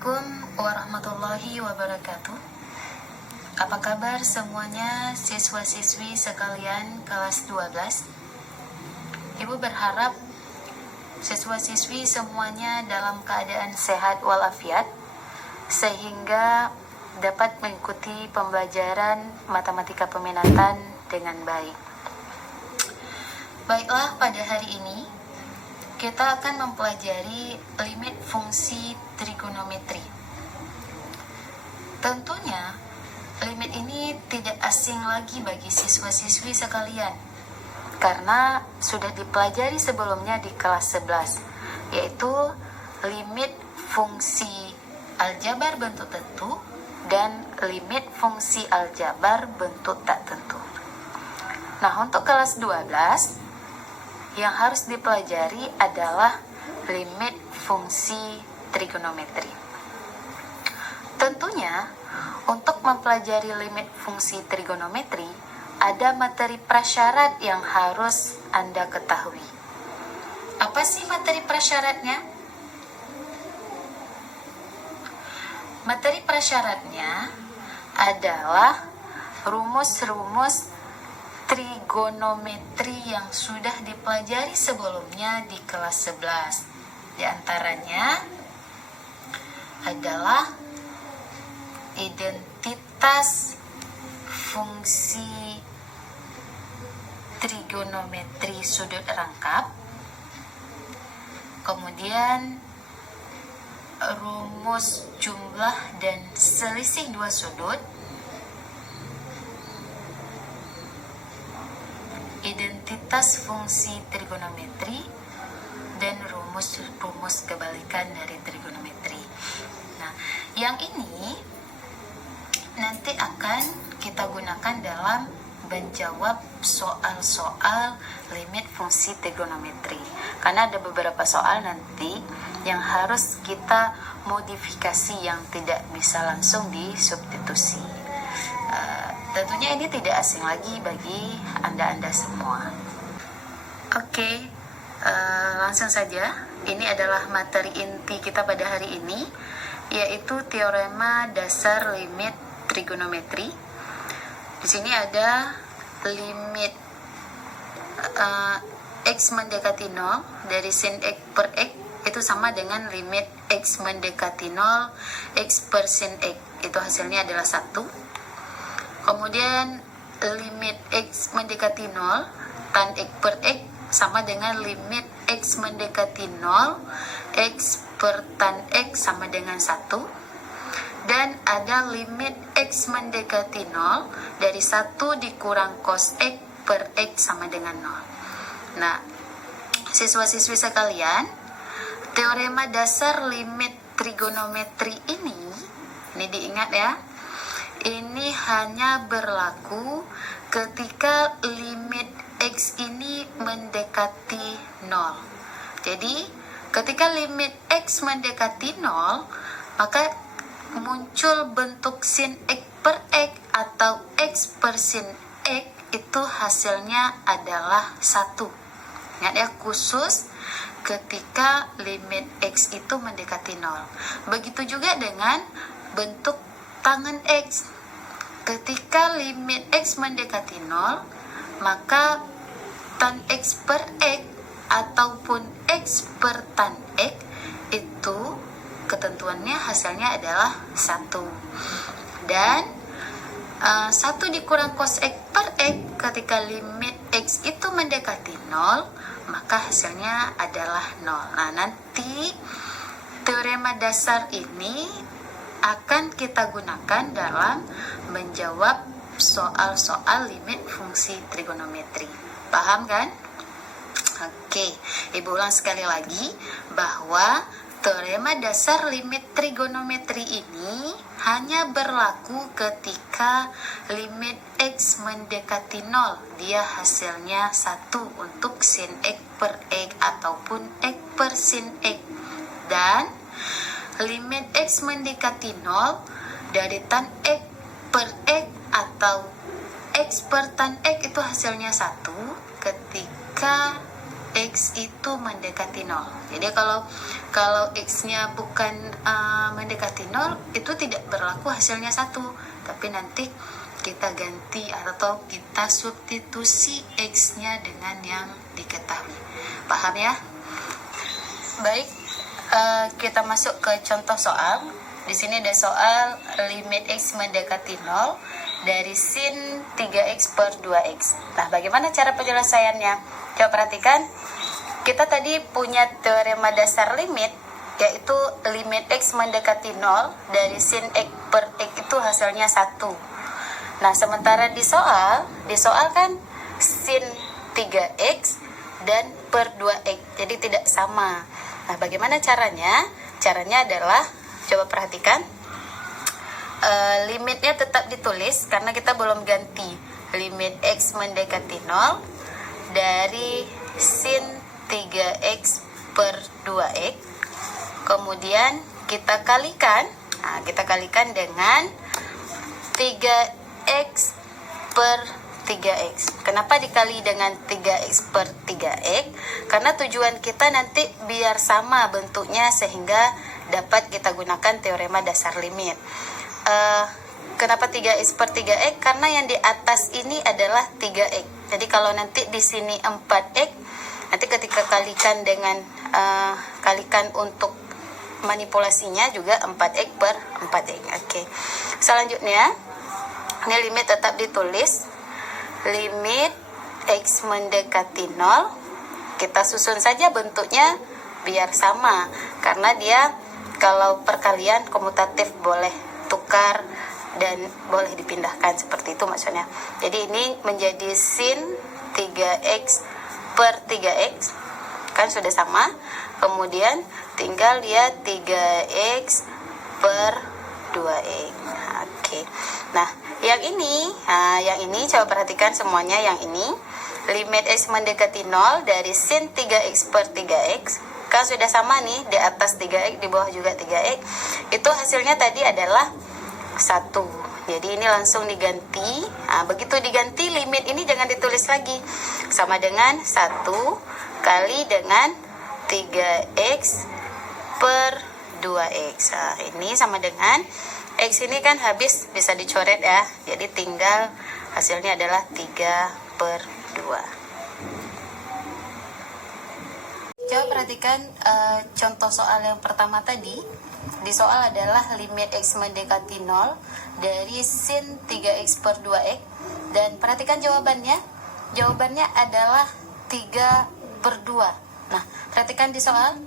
Assalamualaikum warahmatullahi wabarakatuh. Apa kabar semuanya siswa-siswi sekalian kelas 12? Ibu berharap siswa-siswi semuanya dalam keadaan sehat walafiat sehingga dapat mengikuti pembelajaran matematika peminatan dengan baik. Baiklah, pada hari ini kita akan mempelajari limit fungsi trigonometri. Tentunya, limit ini tidak asing lagi bagi siswa-siswi sekalian, karena sudah dipelajari sebelumnya di kelas 11, yaitu limit fungsi aljabar bentuk tentu dan limit fungsi aljabar bentuk tak tentu. Nah, untuk kelas 12, yang harus dipelajari adalah limit fungsi trigonometri. Tentunya, untuk mempelajari limit fungsi trigonometri, ada materi prasyarat yang harus Anda ketahui. Apa sih materi prasyaratnya? Materi prasyaratnya adalah rumus-rumus trigonometri yang sudah dipelajari sebelumnya di kelas 11. Di antaranya adalah identitas fungsi trigonometri sudut rangkap, kemudian rumus jumlah dan selisih dua sudut, identitas fungsi trigonometri, dan rumus-rumus kebalikan dari trigonometri. Nah, yang ini nanti akan kita gunakan dalam menjawab soal-soal limit fungsi trigonometri. Karena ada beberapa soal nanti yang harus kita modifikasi yang tidak bisa langsung disubstitusi. Tentunya ini tidak asing lagi bagi Anda semua. Oke, langsung saja. Ini adalah materi inti kita pada hari ini, yaitu teorema dasar limit trigonometri. Di sini ada limit x mendekati 0 dari sin x per x itu sama dengan limit x mendekati 0 x per sin x, itu hasilnya adalah 1. Kemudian limit x mendekati 0 tan x per x sama dengan limit x mendekati 0 x per tan x sama dengan 1. Dan ada limit x mendekati 0 dari 1 dikurang cos x per x sama dengan 0. Nah, siswa-siswi sekalian, teorema dasar limit trigonometri ini diingat ya, ini hanya berlaku ketika limit x ini mendekati 0. Jadi, ketika limit x mendekati 0, maka muncul bentuk sin x per x atau x per sin x, itu hasilnya adalah 1. Ingat ya, khusus ketika limit x itu mendekati 0. Begitu juga dengan bentuk tangen x. Ketika limit x mendekati 0, maka tan x per x ataupun x per tan x itu ketentuannya hasilnya adalah 1. Dan 1 dikurang cos x per x ketika limit x itu mendekati 0, maka hasilnya adalah 0. Nah, nanti teorema dasar ini akan kita gunakan dalam menjawab soal-soal limit fungsi trigonometri. Paham kan? Oke, Ibu ulang sekali lagi bahwa teorema dasar limit trigonometri ini hanya berlaku ketika limit x mendekati 0. Dia hasilnya 1 untuk sin x per x ataupun x per sin x. Dan limit x mendekati 0 dari tan x per x atau x per tan x itu hasilnya 1 ketika X itu mendekati 0. Jadi kalau X-nya bukan mendekati 0, itu tidak berlaku hasilnya 1. Tapi nanti kita ganti atau kita substitusi X-nya dengan yang diketahui. Paham ya? Baik, kita masuk ke contoh soal. Di sini ada soal limit X mendekati 0 dari sin 3X per 2X. Nah, bagaimana cara penyelesaiannya? Coba perhatikan. Kita tadi punya teorema dasar limit, yaitu limit X mendekati 0 dari sin X per X itu hasilnya 1. Nah, sementara di soal kan sin 3X dan per 2X, jadi tidak sama. Nah, bagaimana caranya? Caranya adalah, coba perhatikan, limitnya tetap ditulis karena kita belum ganti. Limit X mendekati 0 dari sin 3X per 2X. Kemudian kita kalikan, kita kalikan dengan 3X per 3X. Kenapa dikali dengan 3X per 3X? Karena tujuan kita nanti biar sama bentuknya sehingga dapat kita gunakan teorema dasar limit. Kenapa 3X per 3X? Karena yang di atas ini adalah 3X. Jadi kalau nanti di sini 4X, nanti ketika kalikan dengan kalikan untuk manipulasinya juga 4X per 4X. Oke. Selanjutnya, ini limit tetap ditulis. Limit X mendekati 0, kita susun saja bentuknya biar sama, karena dia kalau perkalian komutatif boleh tukar dan boleh dipindahkan, seperti itu maksudnya. Jadi ini menjadi sin 3X per 3X, kan sudah sama. Kemudian tinggal dia 3X per 2X. Oke. Nah, yang ini coba perhatikan semuanya. Yang ini limit X mendekati 0 dari sin 3X per 3X, kan sudah sama nih, di atas 3X, di bawah juga 3X. Itu hasilnya tadi adalah 1. Jadi ini langsung diganti. Begitu diganti, limit ini jangan ditulis lagi, sama dengan 1 kali dengan 3X per 2X. Ini sama dengan X ini kan habis, bisa dicoret ya. Jadi tinggal hasilnya adalah 3 per 2. Coba perhatikan contoh soal yang pertama tadi. Di soal adalah limit X mendekati 0 dari sin 3X per 2X. Dan perhatikan jawabannya. Jawabannya adalah 3 per 2. Nah, perhatikan di soal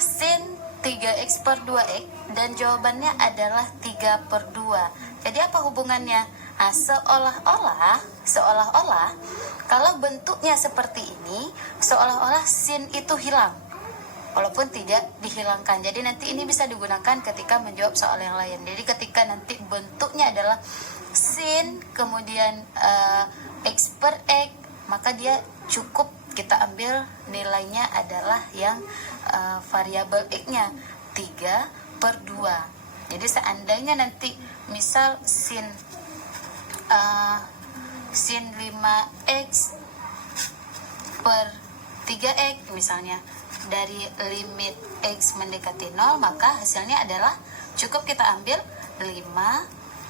sin 3X per 2X dan jawabannya adalah 3 per 2. Jadi apa hubungannya? Seolah-olah kalau bentuknya seperti ini, seolah-olah sin itu hilang, walaupun tidak dihilangkan. Jadi nanti ini bisa digunakan ketika menjawab soal yang lain. Jadi ketika nanti bentuknya adalah sin kemudian X per X, maka dia cukup kita ambil nilainya adalah yang variabel X-nya 3 per 2. Jadi seandainya nanti misal sin 5X per 3X misalnya, dari limit X mendekati 0, maka hasilnya adalah cukup kita ambil 5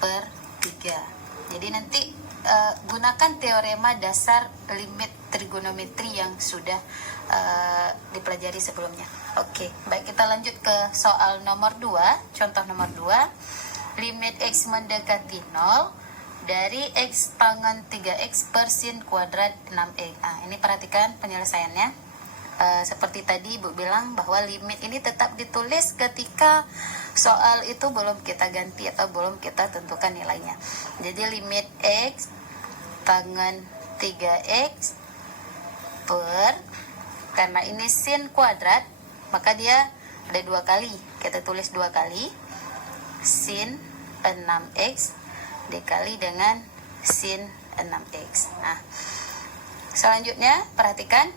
per 3. Jadi nanti gunakan teorema dasar limit trigonometri yang sudah dipelajari sebelumnya. Oke, baik, kita lanjut ke soal nomor 2. Contoh nomor 2, limit X mendekati 0 dari X pangkat 3X per sin kuadrat 6X. Nah, ini perhatikan penyelesaiannya. Seperti tadi Ibu bilang bahwa limit ini tetap ditulis ketika soal itu belum kita ganti atau belum kita tentukan nilainya. Jadi limit X pangkat 3X per, karena ini sin kuadrat, maka dia ada 2 kali. Kita tulis 2 kali sin 6X dikali dengan sin 6X. Nah, selanjutnya perhatikan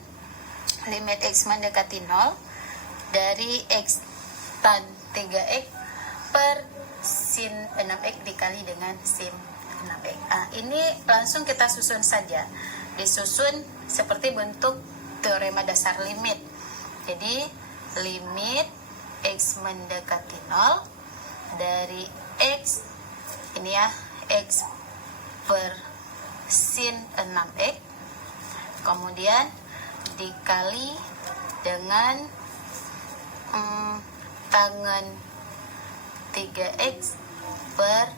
limit X mendekati 0 dari X tan 3X per sin 6X dikali dengan sin 6X. Ini langsung kita susun saja. Disusun seperti bentuk teorema dasar limit. Jadi limit X mendekati 0 dari X, ini ya, X per sin 6X, kemudian dikali dengan tangen 3X per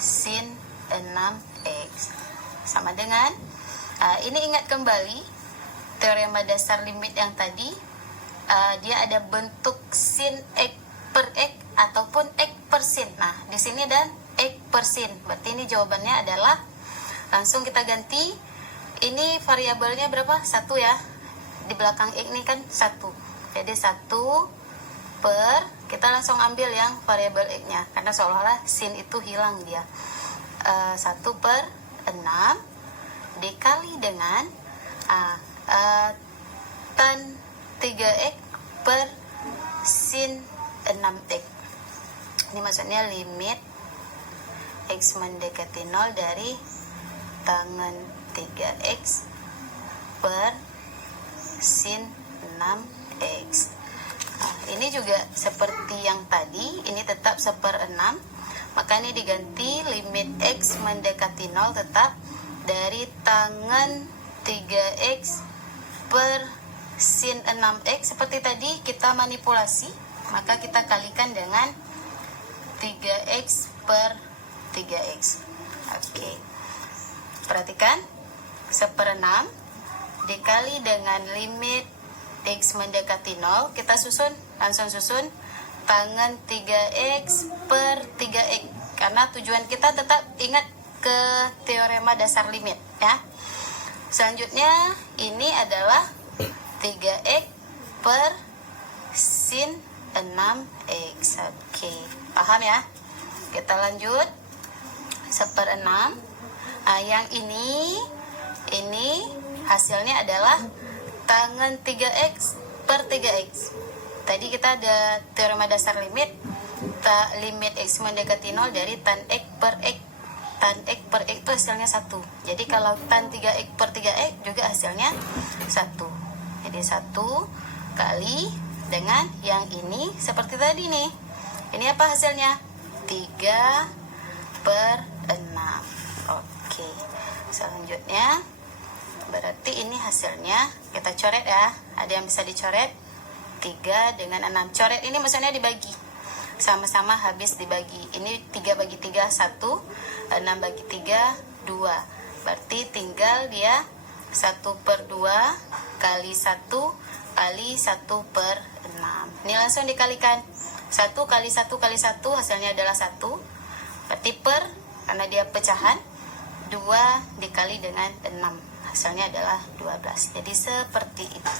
sin 6X sama dengan ini ingat kembali teorema dasar limit yang tadi, dia ada bentuk sin X per X ataupun X per sin. Nah, di sini dan X per sin, berarti ini jawabannya adalah, langsung kita ganti, ini variabelnya berapa? 1 ya, di belakang X ini kan 1, jadi 1 per, kita langsung ambil yang variabel X nya karena seolah-olah sin itu hilang dia, 1 per 6 dikali dengan tan 3X per sin 6X. Ini maksudnya limit X mendekati 0 dari tangen 3X per sin 6X. Nah, ini juga seperti yang tadi, ini tetap 1/6, maka ini diganti limit X mendekati 0 tetap dari tangen 3X per sin 6X. Seperti tadi kita manipulasi, maka kita kalikan dengan 3X per 3X. Oke, perhatikan, 1/6 dikali dengan limit X mendekati 0, kita susun, langsung susun tangen 3X per 3X, karena tujuan kita tetap ingat ke teorema dasar limit ya. Selanjutnya ini adalah 3X per sin 6X. Oke, paham ya? Kita lanjut, 1/6. Yang ini hasilnya adalah tangen 3X per 3X. Tadi kita ada teorema dasar limit, limit X mendekati 0 dari tan X per X. Tan X per X itu hasilnya 1. Jadi kalau tan 3X per 3X juga hasilnya 1. Jadi 1 kali dengan yang ini seperti tadi nih. Ini apa hasilnya? 3/6. Oke, selanjutnya berarti ini hasilnya, kita coret ya, ada yang bisa dicoret, 3 dengan 6, coret ini maksudnya dibagi, sama-sama habis dibagi, ini 3 bagi 3 1, 6 bagi 3 2, berarti tinggal dia 1/2 kali 1 kali 1/6. Ini langsung dikalikan, 1 kali 1 kali 1 hasilnya adalah 1, berarti per, karena dia pecahan, 2 dikali dengan 6 hasilnya adalah 12. Jadi seperti itu.